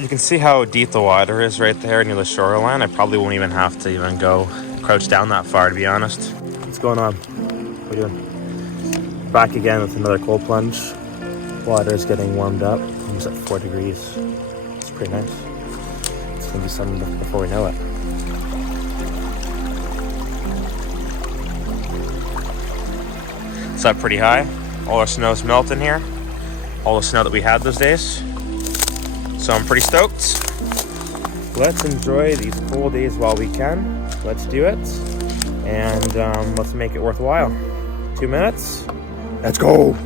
You can see how deep the water is right there near the shoreline. I probably won't even have to even go crouch down that far, to be honest. What's going on? What are you doing? Back again with another cold plunge. Water is getting warmed up. Almost at 4 degrees. It's pretty nice. It's gonna be something before we know it. It's up pretty high. All our snow's melting here. All the snow that we had those days. So I'm pretty stoked. Let's enjoy these cold days while we can. Let's do it. And let's make it worthwhile. 2 minutes. Let's go.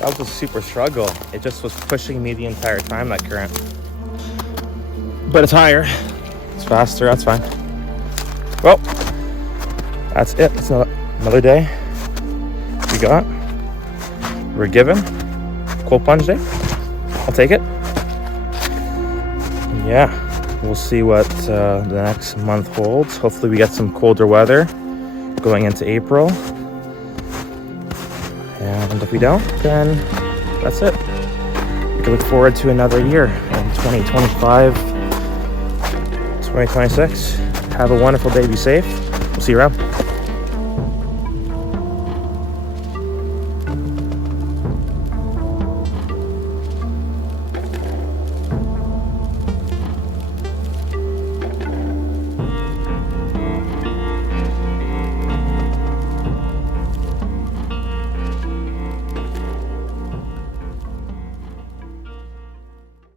That was a super struggle. It just was pushing me the entire time, that current. But it's higher. It's faster, that's fine. Well, that's it. It's another day we got. We're given. Cold plunge day. I'll take it. Yeah, we'll see what the next month holds. Hopefully we get some colder weather going into April. And if we don't, then that's it. We can look forward to another year in 2025, 2026. Have a wonderful day. Be safe. We'll see you around.